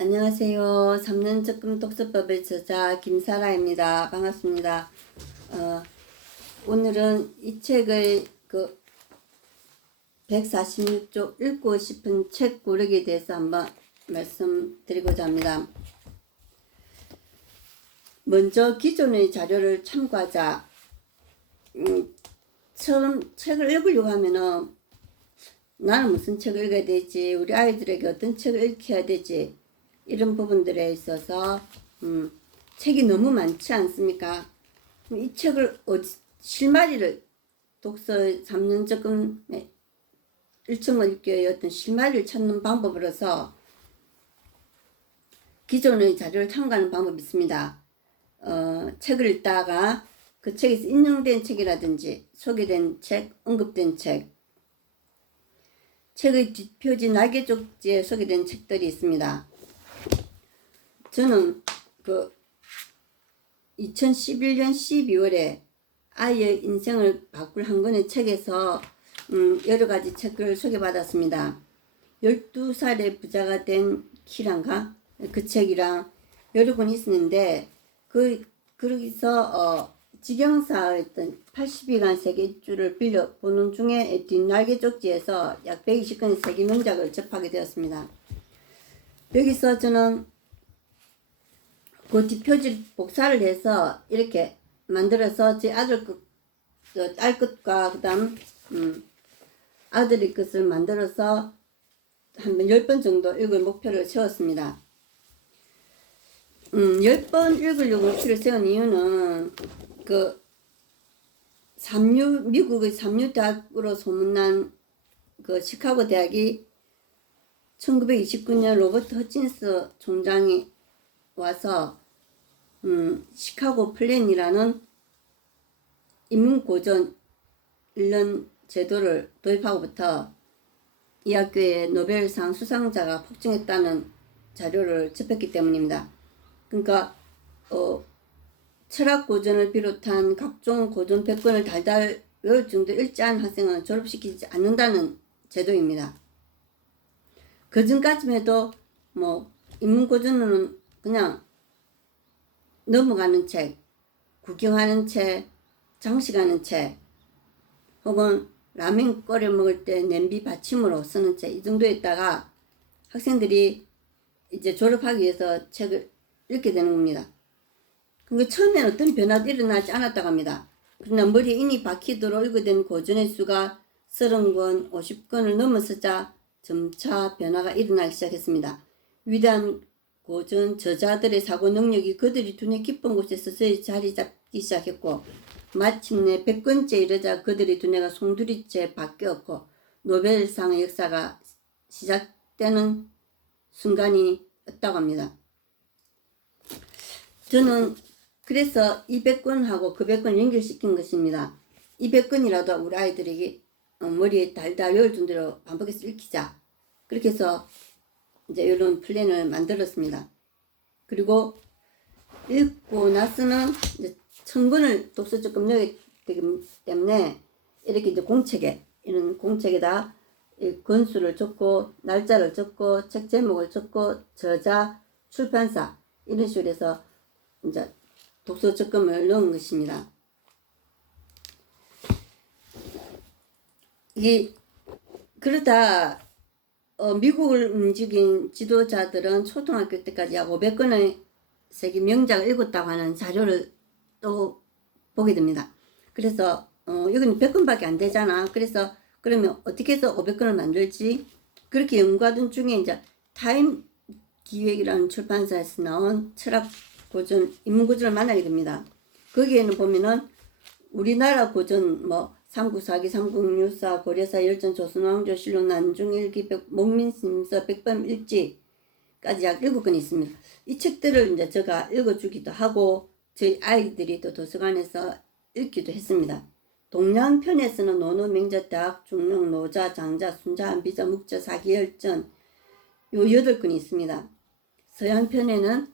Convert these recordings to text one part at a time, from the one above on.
안녕하세요. 3년 적금 독서법의 저자 김사라입니다. 반갑습니다. 오늘은 이 책의 146쪽 읽고 싶은 책 고르기에 대해서 한번 말씀드리고자 합니다. 먼저 기존의 자료를 참고하자. 처음 책을 읽으려고 하면은 나는 무슨 책을 읽어야 되지? 우리 아이들에게 어떤 책을 읽혀야 되지? 이런 부분들에 있어서 책이 너무 많지 않습니까? 이 책을 실마리를 독서 3년 적금 1층을 읽기의 어떤 실마리를 찾는 방법으로서 기존의 자료를 참고하는 방법이 있습니다. 책을 읽다가 그 책에서 인용된 책이라든지 소개된 책, 언급된 책, 책의 뒷표지 날개 쪽지에 소개된 책들이 있습니다. 저는 2011년 12월에 아이의 인생을 바꿀 한 권의 책에서 여러 가지 책을 소개받았습니다. 12살의 부자가 된 키란가? 그 책이랑 여러 권 있었는데 거기서 지경사의 어떤 80일간 세계일주를 빌려 보는 중에 뒷날개 쪽지에서 약 120권의 세계 명작을 접하게 되었습니다. 여기서 저는 그 뒷표지를 복사를 해서 이렇게 만들어서 제 아들 것, 딸 것과 그 다음 아들의 것을 만들어서 한 10번 정도 읽을 목표를 세웠습니다. 10번 읽으려고 목표를 세운 이유는 미국의 삼류 대학으로 소문난 시카고 대학이 1929년 로버트 허친스 총장이 와서 시카고 플랜이라는 인문고전 1년 제도를 도입하고부터 이 학교에 노벨상 수상자가 폭증했다는 자료를 접했기 때문입니다. 그러니까 철학 고전을 비롯한 각종 고전 100권을 달달 외울 정도 읽지 않은 학생은 졸업시키지 않는다는 제도입니다. 그 전까지만 해도 인문고전은 그냥 넘어가는 책, 구경하는 책, 장식하는 책, 혹은 라면 끓여 먹을 때 냄비 받침으로 쓰는 책, 이 정도였다가 학생들이 이제 졸업하기 위해서 책을 읽게 되는 겁니다. 그러니까 처음에는 어떤 변화도 일어나지 않았다고 합니다. 그러나 머리에 인이 박히도록 읽게 된 고전의 수가 30권, 50권을 넘어서자 점차 변화가 일어나기 시작했습니다. 위대한 고전 저자들의 사고 능력이 그들이 두뇌 깊은 곳에 서서히 자리 잡기 시작했고 마침내 100권째 이르자 그들의 두뇌가 송두리째 바뀌었고 노벨상의 역사가 시작되는 순간이었다고 합니다. 저는 그래서 200권하고 그 100권 연결시킨 것입니다. 200권이라도 우리 아이들에게 머리에 달달 외울 정도로 반복해서 읽히자. 그렇게 해서 이제 이런 플랜을 만들었습니다. 그리고 읽고 나서는 이제 1000권을 독서 적금 넣기 때문에 이렇게 이제 이런 공책에다 권수를 적고 날짜를 적고 책 제목을 적고 저자, 출판사 이런 식으로 해서 이제 독서 적금을 넣은 것입니다. 그러다 미국을 움직인 지도자들은 초등학교 때까지 약 500권의 세계 명작을 읽었다고 하는 자료를 또 보게 됩니다. 그래서 여기는 100권밖에 안 되잖아. 그래서 그러면 어떻게 해서 500권을 만들지? 그렇게 연구하던 중에 이제 타임 기획이라는 출판사에서 나온 철학 고전, 인문고전을 만나게 됩니다. 거기에는 보면은 우리나라 고전 삼국사기, 삼국유사, 고려사, 열전, 조선왕조실록, 난중일기, 목민심서, 백범일지까지 약 7권 있습니다. 이 책들을 이제 제가 읽어주기도 하고 저희 아이들이 또 도서관에서 읽기도 했습니다. 동양편에서는 논어, 맹자, 대학, 중령, 노자, 장자, 순자, 한비자, 묵자, 사기, 열전 요 8권이 있습니다. 서양편에는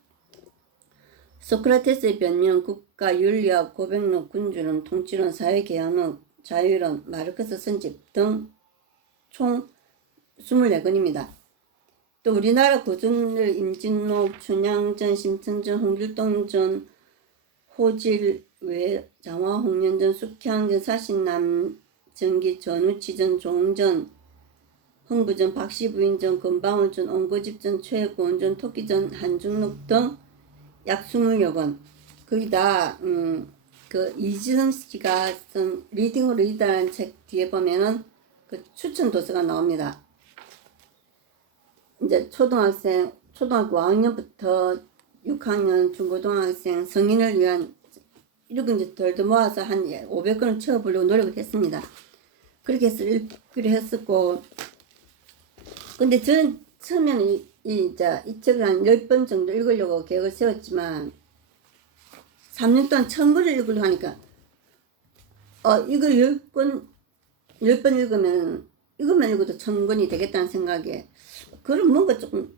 소크라테스의 변명, 국가, 윤리학, 고백론, 군주론, 통치론, 사회개혁론, 자유론, 마르크스 선집 등 총 24권입니다. 또 우리나라 고전을 임진록, 춘향전, 심천전, 홍길동전, 호질, 장화, 홍련전, 숙향전, 사신남, 전기, 전우치전, 종전, 흥부전, 박씨부인전, 금방울전, 옹고집전, 최고원전, 토끼전, 한중록 등 약 20여 권. 거기다 그 이지성 씨가 쓴 리딩 리더라는 책 뒤에 보면은 그 추천 도서가 나옵니다. 이제 초등학교 5학년부터 6학년 중고등학생 성인을 위한 이렇게 이제 덜덜 모아서 한 500권을 채워보려고 노력을 했습니다. 그렇게 해서 읽기로 했었고, 근데 저는 처음에는 이 책을 한 10번 정도 읽으려고 계획을 세웠지만 3년 동안 1000권을 읽으려고 하니까 이걸 10번 읽으면 이것만 읽어도 1000권이 되겠다는 생각에 그럼 뭔가 조금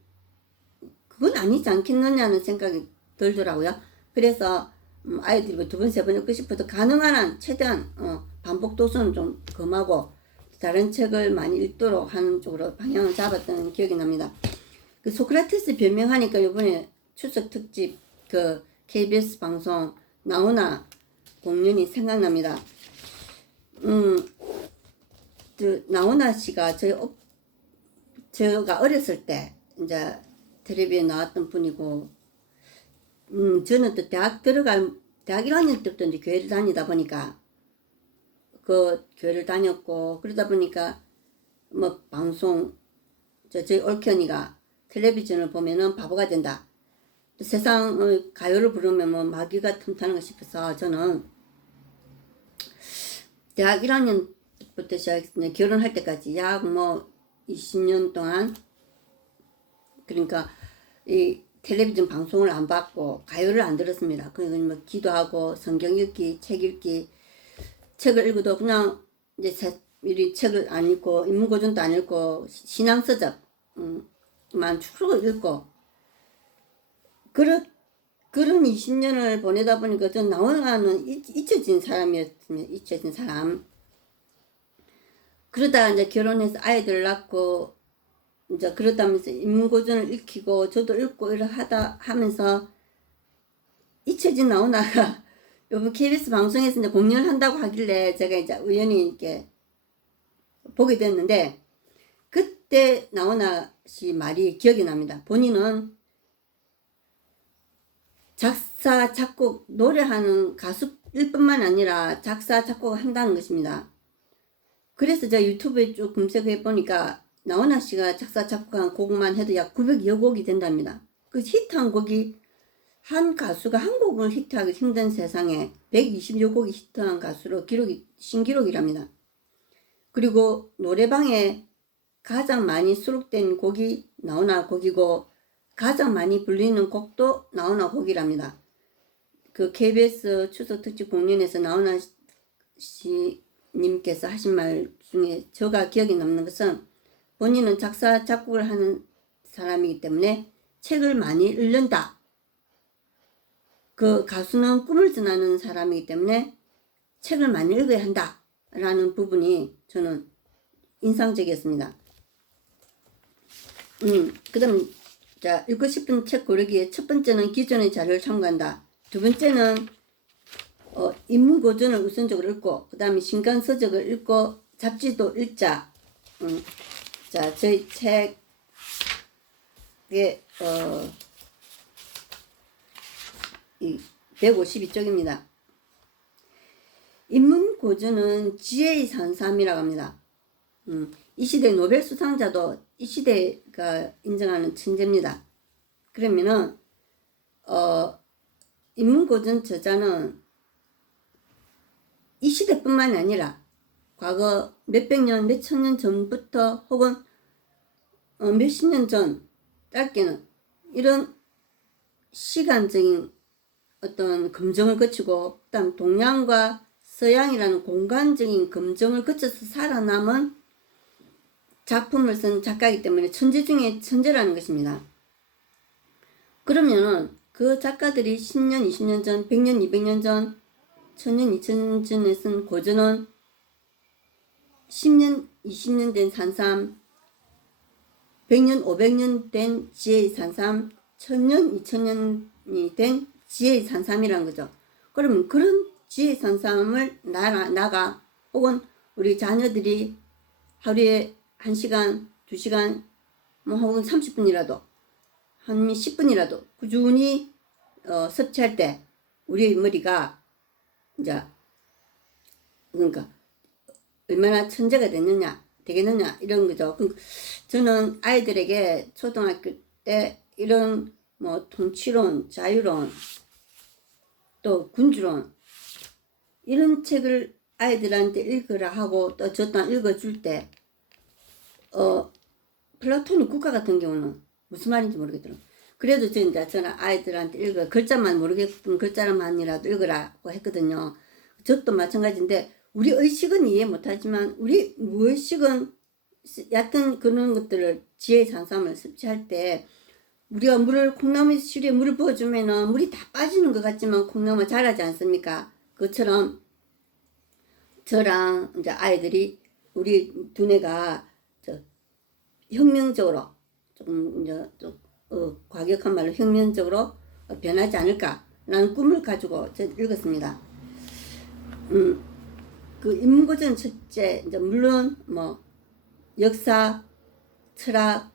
그건 아니지 않겠느냐는 생각이 들더라고요. 그래서 아이들이 2번, 3번 읽고 싶어도 가능한 한 최대한 반복 도서는 좀 금하고 다른 책을 많이 읽도록 하는 쪽으로 방향을 잡았던 기억이 납니다. 그 소크라테스 변명하니까 이번에 추석 특집 그 KBS 방송 나오나 공연이 생각납니다. 나오나 씨가 제가 어렸을 때 이제 텔레비에 나왔던 분이고, 저는 또 대학 1학년 때부터 이제 교회를 다니다 보니까 그 교회를 다녔고, 그러다 보니까 뭐 방송 저희 올케언니가 텔레비전을 보면은 바보가 된다. 또 세상 가요를 부르면 뭐 마귀가 틈타는 거 싶어서 저는 대학 1학년부터 시작해서 결혼할 때까지 약 뭐 20년 동안 그러니까 이 텔레비전 방송을 안 받고 가요를 안 들었습니다. 그러니까 뭐 기도하고 성경 읽기, 책 읽기, 책을 읽어도 그냥 이제 이 책을 안 읽고 인문고전도 안 읽고 신앙서적 만 주로 읽고 그런 20년을 보내다 보니까 전 나오나는 잊혀진 사람이었으면 잊혀진 사람. 그러다 이제 결혼해서 아이들 낳고 이제 그러다면서 인문고전을 읽히고 저도 읽고 이러 하면서 잊혀진 나오나가 요번 KBS 방송에서 이제 공연을 한다고 하길래 제가 이제 우연히 이렇게 보게 됐는데 그때 나오나 씨 말이 기억이 납니다. 본인은 작사, 작곡, 노래하는 가수일 뿐만 아니라 작사, 작곡을 한다는 것입니다. 그래서 제가 유튜브에 쭉 검색해 보니까 나훈아 씨가 작사, 작곡한 곡만 해도 약 900여 곡이 된답니다. 그 히트한 곡이 한 가수가 한 곡을 히트하기 힘든 세상에 120여 곡이 히트한 가수로 신기록이랍니다. 그리고 노래방에 가장 많이 수록된 곡이 나훈아 곡이고 가장 많이 불리는 곡도 나훈아 곡이랍니다. 그 KBS 추석 특집 공연에서 나훈아 씨님께서 하신 말 중에 제가 기억에 남는 것은 본인은 작사 작곡을 하는 사람이기 때문에 책을 많이 읽는다. 그 가수는 꿈을 전하는 사람이기 때문에 책을 많이 읽어야 한다. 라는 부분이 저는 인상적이었습니다. 그 다음 자, 읽고 싶은 책 고르기에 첫 번째는 기존의 자료를 참고한다. 두 번째는 인문고전을 우선적으로 읽고 그 다음에 신간서적을 읽고 잡지도 읽자. 자, 저희 책에 152쪽입니다. 인문고전은 지혜의 산삼이라고 합니다. 이 시대 노벨 수상자도 이 시대가 인정하는 천재입니다. 그러면은 인문고전 저자는 이 시대뿐만이 아니라 과거 몇백 년, 몇천 년 전부터 혹은 몇십 년 전, 짧게는 이런 시간적인 어떤 검증을 거치고 그다음 동양과 서양이라는 공간적인 검증을 거쳐서 살아남은 작품을 쓴 작가이기 때문에 천재 중에 천재라는 것입니다. 그러면은 그 작가들이 10년, 20년 전, 100년, 200년 전, 1000년, 2000년 전에 쓴 고전은 10년, 20년 된 산삼 100년, 500년 된 지혜의 산삼, 1000년, 2000년이 된 지혜의 산삼이라는 거죠. 그러면 그런 지혜의 산삼을 나가 혹은 우리 자녀들이 하루에 1시간, 2시간, 뭐 혹은 30분이라도 한 10분이라도 꾸준히 섭취할 때 우리 머리가 이제 그러니까 얼마나 천재가 되겠느냐 이런 거죠. 저는 아이들에게 초등학교 때 이런 뭐 통치론, 자유론, 또 군주론 이런 책을 아이들한테 읽으라 하고 또 저 또한 읽어줄 때 플라톤의 국가 같은 경우는 무슨 말인지 모르겠더라고요. 그래도 저는 아이들한테 글자만 모르겠으면 글자만이라도 읽으라고 했거든요. 저도 마찬가지인데 우리 의식은 이해 못하지만 우리 무의식은 얕은 그런 것들을 지혜의 산삼을 섭취할 때 우리가 콩나무 실에 물을 부어주면은 물이 다 빠지는 것 같지만 콩나무가 자라지 않습니까? 그것처럼 저랑 이제 아이들이 우리 두뇌가 혁명적으로 조금 이제 좀 과격한 말로 혁명적으로 변하지 않을까라는 꿈을 가지고 읽었습니다. 그 인문고전 첫째 이제 물론 뭐 역사, 철학,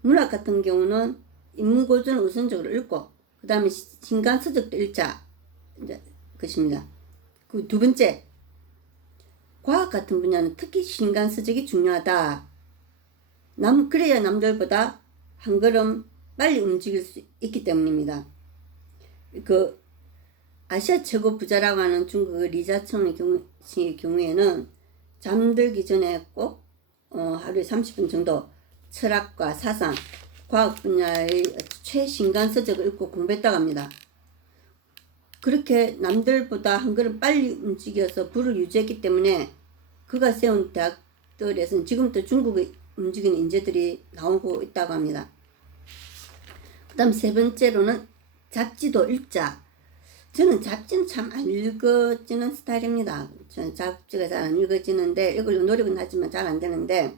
문학 같은 경우는 인문고전을 우선적으로 읽고 그 다음에 신간서적도 읽자 이제 것입니다. 그 두 번째 과학 같은 분야는 특히 신간서적이 중요하다. 그래야 남들보다 한 걸음 빨리 움직일 수 있기 때문입니다. 그 아시아 최고 부자라고 하는 중국의 리자청의 경우에는 잠들기 전에 꼭 하루에 30분 정도 철학과 사상, 과학 분야의 최신간서적을 읽고 공부했다고 합니다. 그렇게 남들보다 한 걸음 빨리 움직여서 부를 유지했기 때문에 그가 세운 대학들에서는 지금도 중국의 움직이는 인재들이 나오고 있다고 합니다. 그 다음 세 번째로는 잡지도 읽자. 저는 잡지는 참 안 읽어지는 스타일입니다. 저는 잡지가 잘 안 읽어지는데 읽으려고 노력은 하지만 잘 안 되는데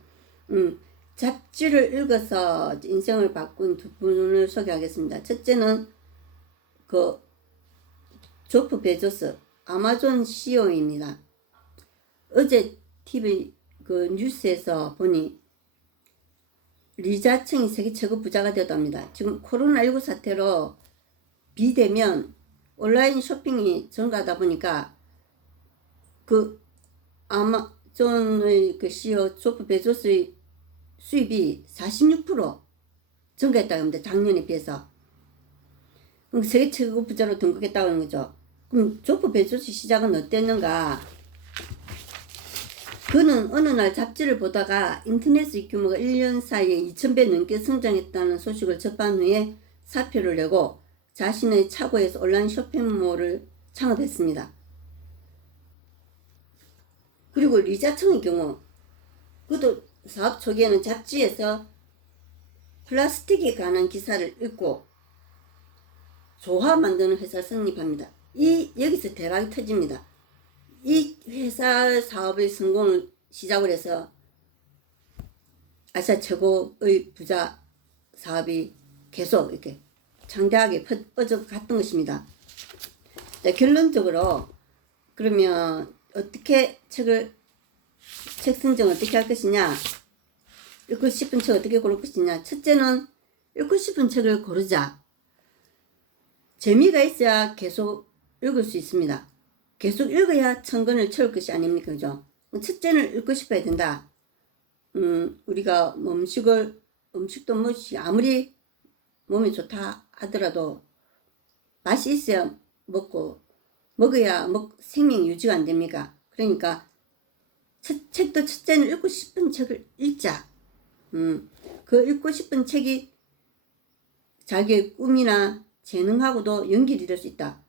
잡지를 읽어서 인생을 바꾼 두 분을 소개하겠습니다. 첫째는 그 조프 베조스 아마존 CEO입니다. 어제 TV 그 뉴스에서 보니 리자청이 세계 최고 부자가 되었답니다. 지금 코로나19 사태로 비대면 온라인 쇼핑이 증가하다 보니까 그 아마존의 그 CEO 조프 베조스의 수입이 46% 증가했다고 합니다. 작년에 비해서. 그럼 세계 최고 부자로 등극했다고 하는 거죠. 그럼 조프 베조스 시작은 어땠는가? 그는 어느 날 잡지를 보다가 인터넷의 규모가 1년 사이에 2000배 넘게 성장했다는 소식을 접한 후에 사표를 내고 자신의 차고에서 온라인 쇼핑몰을 창업했습니다. 그리고 리자청의 경우 그도 사업 초기에는 잡지에서 플라스틱에 관한 기사를 읽고 조화 만드는 회사를 설립합니다. 여기서 대박이 터집니다. 이 회사 사업의 성공을 시작을 해서 아시아 최고의 부자 사업이 계속 이렇게 장대하게 뻗어갔던 것입니다. 자, 결론적으로 그러면 어떻게 책 선정 어떻게 할 것이냐, 읽고 싶은 책 어떻게 고를 것이냐. 첫째는 읽고 싶은 책을 고르자. 재미가 있어야 계속 읽을 수 있습니다. 계속 읽어야 천권을 채울 것이 아닙니까? 그죠? 첫째는 읽고 싶어야 된다. 우리가 음식도 아무리 몸에 좋다 하더라도 맛이 있어야 먹어야 생명 유지가 안 됩니까? 그러니까 책도 첫째는 읽고 싶은 책을 읽자. 그 읽고 싶은 책이 자기의 꿈이나 재능하고도 연결이 될 수 있다.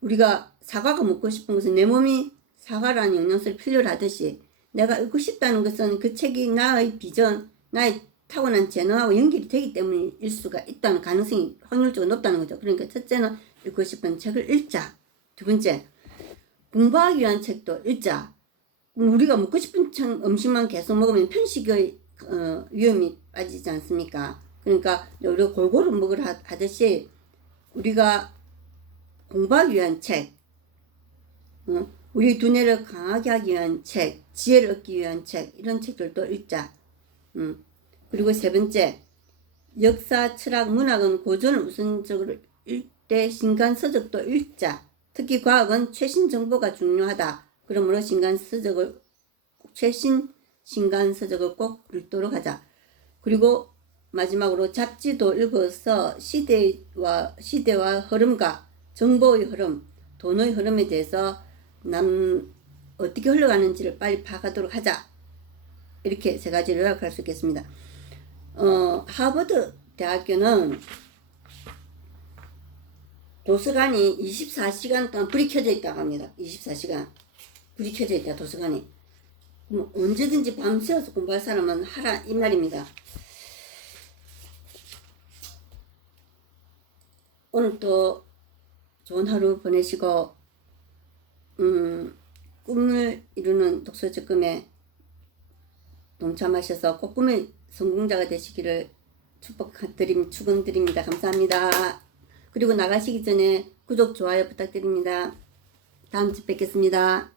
우리가 사과가 먹고 싶은 것은 내 몸이 사과라는 영양소를 필요로 하듯이 내가 읽고 싶다는 것은 그 책이 나의 비전, 나의 타고난 재능하고 연결이 되기 때문일 수가 있다는 가능성이 확률적으로 높다는 거죠. 그러니까 첫째는 읽고 싶은 책을 읽자. 두 번째, 공부하기 위한 책도 읽자. 우리가 먹고 싶은 음식만 계속 먹으면 편식의 위험이 빠지지 않습니까? 그러니까 우리가 골고루 먹으라 하듯이 우리가 공부하기 위한 책, 우리 두뇌를 강하게 하기 위한 책, 지혜를 얻기 위한 책, 이런 책들도 읽자. 그리고 세 번째, 역사, 철학, 문학은 고전을 우선적으로 읽되 신간서적도 읽자. 특히 과학은 최신 정보가 중요하다. 그러므로 최신 신간서적을 꼭 읽도록 하자. 그리고 마지막으로 잡지도 읽어서 시대와 흐름과 정보의 흐름, 돈의 흐름에 대해서 어떻게 흘러가는지를 빨리 파악하도록 하자. 이렇게 세 가지를 요약할 수 있겠습니다. 하버드 대학교는 도서관이 24시간 동안 불이 켜져 있다고 합니다. 24시간 불이 켜져 있다, 도서관이. 언제든지 밤새워서 공부할 사람은 하라, 이 말입니다. 오늘도 좋은 하루 보내시고 꿈을 이루는 독서 적금에 동참하셔서 꼭 꿈의 성공자가 되시기를 축원드립니다. 감사합니다. 그리고 나가시기 전에 구독, 좋아요 부탁드립니다. 다음 주 뵙겠습니다.